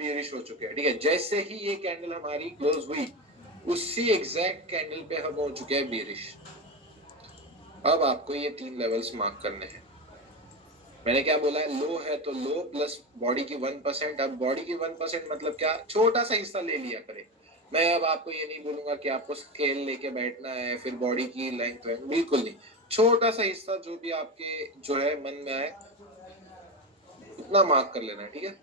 Bearish हो चुके हैं, ठीक है। जैसे ही ये कैंडल हमारी क्लोज हुई, उसी एग्जैक्ट कैंडल पे हम हो चुके हैं बेरिश। अब आपको ये 3 लेवल्स मार्क करने हैं। मैंने क्या बोला है, लो है तो लो प्लस बॉडी की 1%। अब बॉडी की 1% मतलब क्या, छोटा सा हिस्सा ले लिया करें। मैं अब आपको ये नहीं बोलूंगा कि आपको स्केल लेके बैठना है, फिर बॉडी की लेंथ है, बिल्कुल नहीं। छोटा सा हिस्सा जो भी आपके जो है मन में आए उतना मार्क कर लेना है, ठीक है।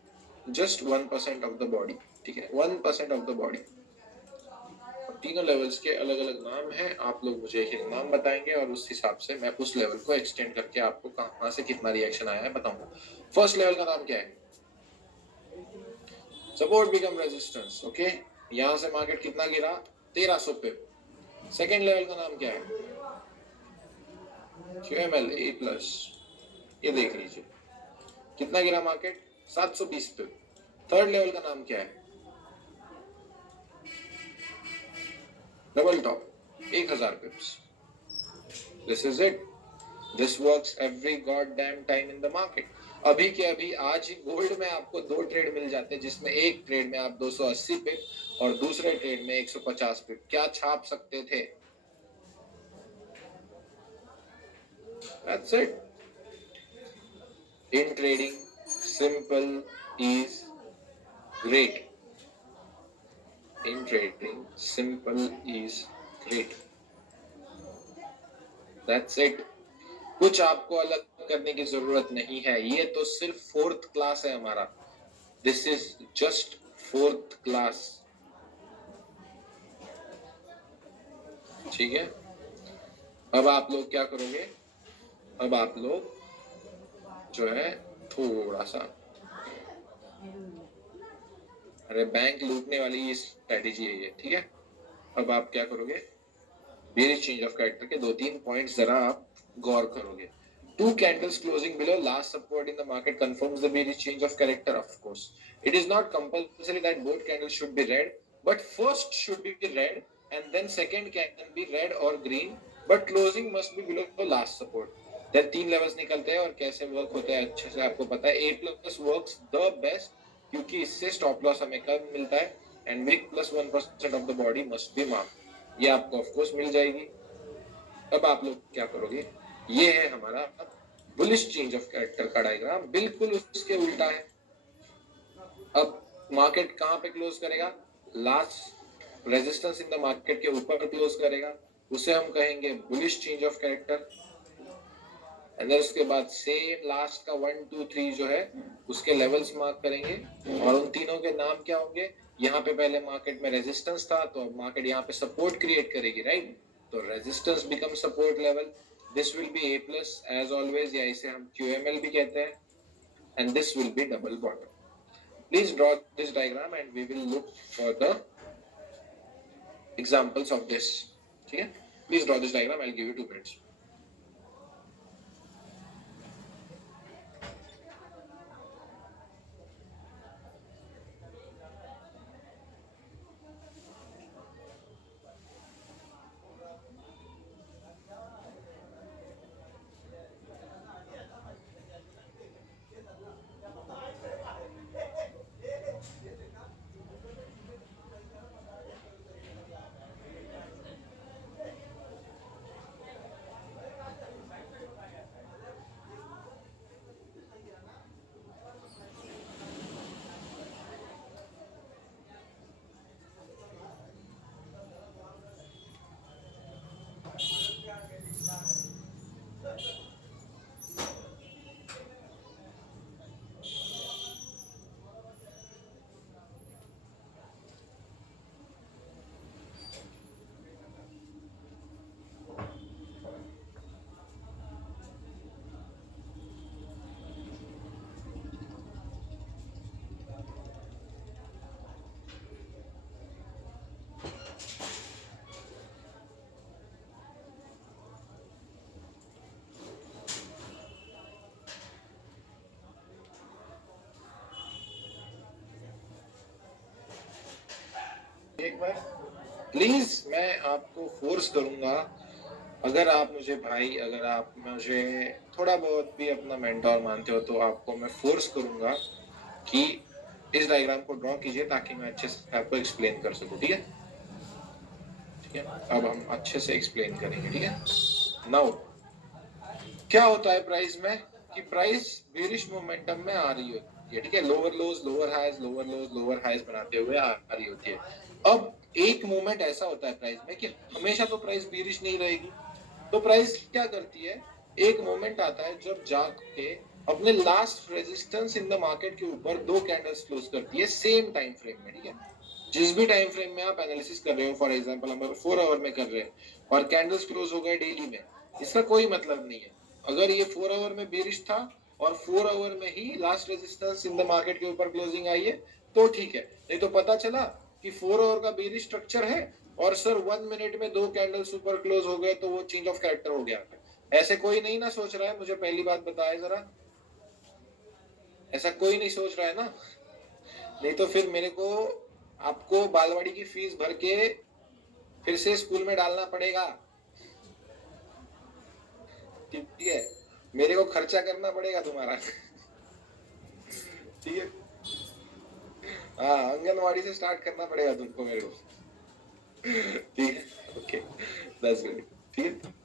जस्ट 1% ऑफ द बॉडी, ठीक है, 1% ऑफ द बॉडी। तीनों लेवल्स के अलग अलग नाम हैं, आप लोग मुझे एक नाम बताएंगे और उस हिसाब से मैं उस लेवल को एक्सटेंड करके आपको कहां से कितना रिएक्शन आया है बताऊंगा। फर्स्ट लेवल का नाम क्या है, सपोर्ट बिकम रेजिस्टेंस, ओके। यहां से मार्केट कितना गिरा, 1300 पे। सेकेंड लेवल का नाम क्या है, QML A+, ये देख लीजिए कितना गिरा मार्केट, 720 पे। थर्ड लेवल का नाम क्या है, double top, 1000 पिप्स। This is it, this works every god damn time in the market. अभी के अभी आज ही गोल्ड में आपको 2 ट्रेड मिल जाते हैं, जिसमें एक ट्रेड में आप 280 पिप और दूसरे ट्रेड में 150 पिप क्या छाप सकते थे। That's it. In trading, simple is great. In trading, simple is great. That's it. कुछ आपको अलग करने की जरूरत नहीं है, ये तो सिर्फ 4th क्लास है हमारा। This is just 4th class, ठीक है। अब आप लोग क्या करोगे, अब आप लोग जो है थोड़ा सा, अरे बैंक लूटने वाली ये स्ट्रेटेजी है ये, ठीक है। अब आप क्या करोगे, बेरिश चेंज ऑफ कैरेक्टर के 2-3 पॉइंट्स जरा आप गौर करोगे। 2 candles closing below last support in the market confirms the bearish change of character. Of course, it is not compulsory that both candles should be red, but first should be red and then second can be red or green, but closing must be below the last support. Then 3 levels निकलते हैं और कैसे work होते हैं अच्छे से आपको पता है। A+ works the best क्योंकि इससे स्टॉप लॉस हमें कम मिलता है and wick plus 1% of the body must be marked, ये आपको ऑफ कोर्स मिल जाएगी। अब आप लोग क्या करोगे, ये है हमारा बुलिश चेंज ऑफ कैरेक्टर का डायग्राम, बिल्कुल उसके उल्टा है। अब मार्केट कहां पे क्लोज करेगा, last resistance in the market के ऊपर क्लोज करेगा, उसे हम कहेंगे bullish change of character. And उसके बाद सेम लास्ट का 1 2 3 जो है उसके लेवल्स मार्क करेंगे और उन तीनों के नाम क्या होंगे। यहाँ पे पहले मार्केट में रेजिस्टेंस था तो अब मार्केट यहाँ पे सपोर्ट क्रिएट करेगी, राइट। तो resistance become support level, this will be A+ as always, या इसे हम QML भी कहते हैं, and this will be double bottom. Please draw this diagram and we will look for the examples of this, ठीक है। Please draw this diagram, I will give you 2 minutes. एक बार प्लीज मैं आपको फोर्स करूंगा, अगर आप मुझे भाई, अगर आप मुझे थोड़ा बहुत भी अपना मेंटोर मानते हो तो आपको मैं फोर्स करूंगा कि इस डायग्राम को ड्रॉ कीजिए ताकि मैं अच्छे से आपको एक्सप्लेन कर सकूं, ठीक है? ठीक है, अब हम अच्छे से एक्सप्लेन करेंगे, ठीक है? नाउ क्या होता है प्राइस में कि प्राइस बेरिश मोमेंटम में आ रही होती है, ठीक है? लोअर लोज लोअर हाईज, लोअर लोज लोअर हाईज बनाते हुए आ रही होती है। अब एक मोमेंट ऐसा होता है प्राइस में कि हमेशा तो प्राइस बेरिश नहीं रहेगी, तो प्राइस क्या करती है, एक मोमेंट आता है जब जाके अपने last resistance in the market के ऊपर दो कैंडल्स क्लोज करती है सेम टाइम फ्रेम में, ठीक है? जिस भी टाइम फ्रेम में आप एनालिसिस कर रहे हो, फॉर एग्जांपल हम 4 आवर में कर रहे हैं और कैंडल्स क्लोज हो गए डेली में, इसका कोई मतलब नहीं है। अगर ये 4 आवर में बेरिश था और 4 आवर में ही last resistance in the market के ऊपर क्लोजिंग आई है तो ठीक है, नहीं तो पता चला कि 4 आवर का बेरिश स्ट्रक्चर है और सर 1 मिनट में दो कैंडल्स ऊपर क्लोज हो गए तो वो चेंज ऑफ कैरेक्टर हो गया। ऐसे कोई नहीं ना सोच रहा है, मुझे पहली बात बताए जरा, ऐसा कोई नहीं सोच रहा है ना? नहीं तो फिर मेरे को आपको बालवाड़ी की फीस भर के फिर से स्कूल में डालना पड़ेगा, ठीक है? मेरे को खर्चा करना पड़ेगा तुम्हारा, ठीक है? हाँ, आंगनवाड़ी से स्टार्ट करना पड़ेगा तुमको मेरे को, ठीक है? ओके, 10 मिनट, ठीक है?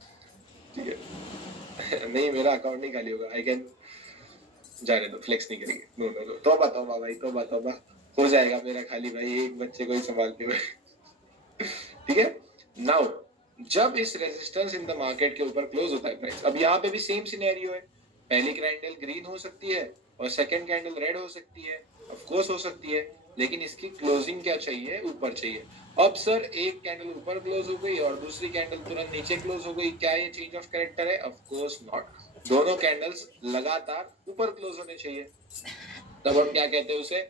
ठीक है। नहीं, मेरा अकाउंट नहीं खाली होगा, आई कैन, जाने दो, फ्लेक्स नहीं करेंगे, नो नो नो, तौबा तौबा भाई, तौबा तौबा, हो जाएगा मेरा खाली भाई, एक बच्चे को ही संभालते हुए, ठीक है? नाउ जब इस रेजिस्टेंस इन द मार्केट के ऊपर क्लोज होता है प्राइस, अब यहाँ पे भी सेम सिनेरियो है, पहली कैंडल ग्रीन हो सकती है और सेकंड कैंडल रेड हो सकती है, ऑफ कोर्स हो सकती है, लेकिन इसकी क्लोजिंग क्या चाहिए, ऊपर चाहिए। अब सर एक कैंडल ऊपर क्लोज हो गई और दूसरी कैंडल तुरंत नीचे क्लोज हो गई, क्या ये चेंज ऑफ कैरेक्टर है? ऑफ कोर्स नॉट, दोनों कैंडल्स लगातार ऊपर क्लोज होने चाहिए, तब हम क्या कहते हैं उसे,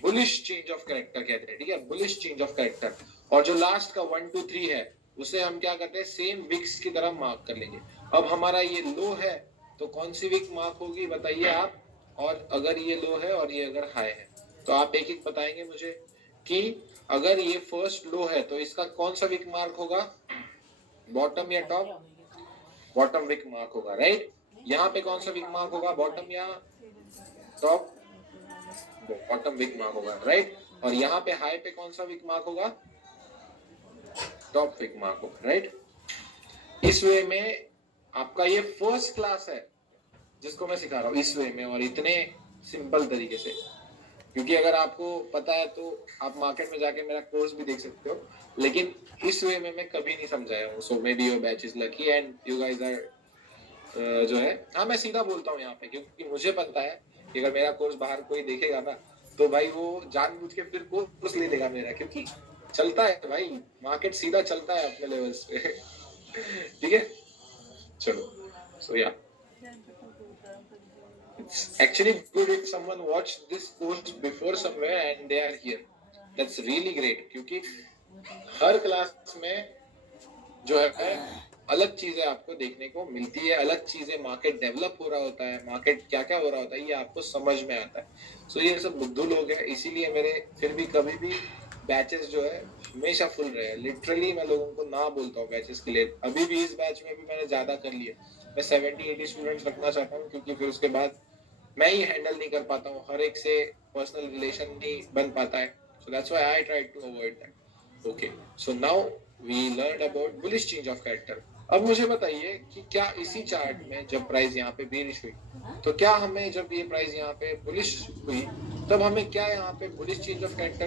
बुलिश चेंज ऑफ कैरेक्टर कहते हैं, ठीक है? Bullish change of character. और जो लास्ट का 1 2 3 है उसे हम क्या करते हैं, सेम विक्स की तरह मार्क कर लेंगे। अब हमारा ये लो है तो कौन सी विक मार्क होगी बताइए आप, और अगर ये लो है और ये अगर हाई है तो आप एक एक बताएंगे मुझे कि अगर ये फर्स्ट लो है तो इसका कौन सा विक मार्क होगा, बॉटम या टॉप? बॉटम विक मार्क होगा, राइट? यहाँ पे कौन सा विक मार्क होगा, बॉटम या टॉप? बॉटम विक मार्क होगा, राइट? और यहाँ पे हाई पे कौन सा विक मार्क होगा, टॉप विक मार्क होगा, राइट? इस वे में आपका ये फर्स्ट क्लास है जिसको मैं सिखा रहा हूँ, इस वे में और इतने सिंपल तरीके से, क्योंकि अगर आपको पता है तो आप मार्केट में जाके मेरा कोर्स भी देख सकते हो, लेकिन इस वे में मैं कभी नहीं समझाया हूँ। So maybe your batch is lucky and you guys are जो है, हाँ मैं सीधा बोलता हूँ यहाँ पे, क्योंकि मुझे पता है कि अगर मेरा कोर्स बाहर कोई देखेगा ना तो भाई वो जानबूझ के फिर कोर्स ले लेगा मेरा, क्योंकि चलता है भाई, मार्केट सीधा चलता है अपने लेवल्स पे, ठीक है? चलो, सो या it's actually good if someone watched this course before somewhere and they are here, that's really great, क्योंकि हर क्लास में जो है अलग चीजें आपको देखने को मिलती है, अलग चीजें, मार्केट डेवलप हो रहा होता है, मार्केट क्या क्या हो रहा होता है ये आपको समझ में आता है। सो ये सब बुद्धू लोग हैं, इसीलिए मेरे फिर भी कभी भी बैचेस जो है हमेशा फुल रहे हैं, लिटरली मैं लोगों को ना बोलता हूँ बैचेस के लिए, अभी भी इस बैच में भी मैंने ज्यादा कर लिए, मैं 70-80 स्टूडेंट्स रखना चाहता हूँ, क्योंकि फिर उसके बाद मैं ही हैंडल नहीं कर पाता हूँ, हर एक से पर्सनल रिलेशन नहीं बन पाता है, so that's why I try to avoid that. Okay, so now we learn about bullish change of character. अब मुझे बताइए कि क्या इसी चार्ट में जब प्राइस यहाँ पे बेरिश हुई तो क्या हमें, जब ये प्राइस यहाँ पे बुलिश हुई तब हमें क्या यहाँ पे बुलिश चेंज ऑफ कैरेक्टर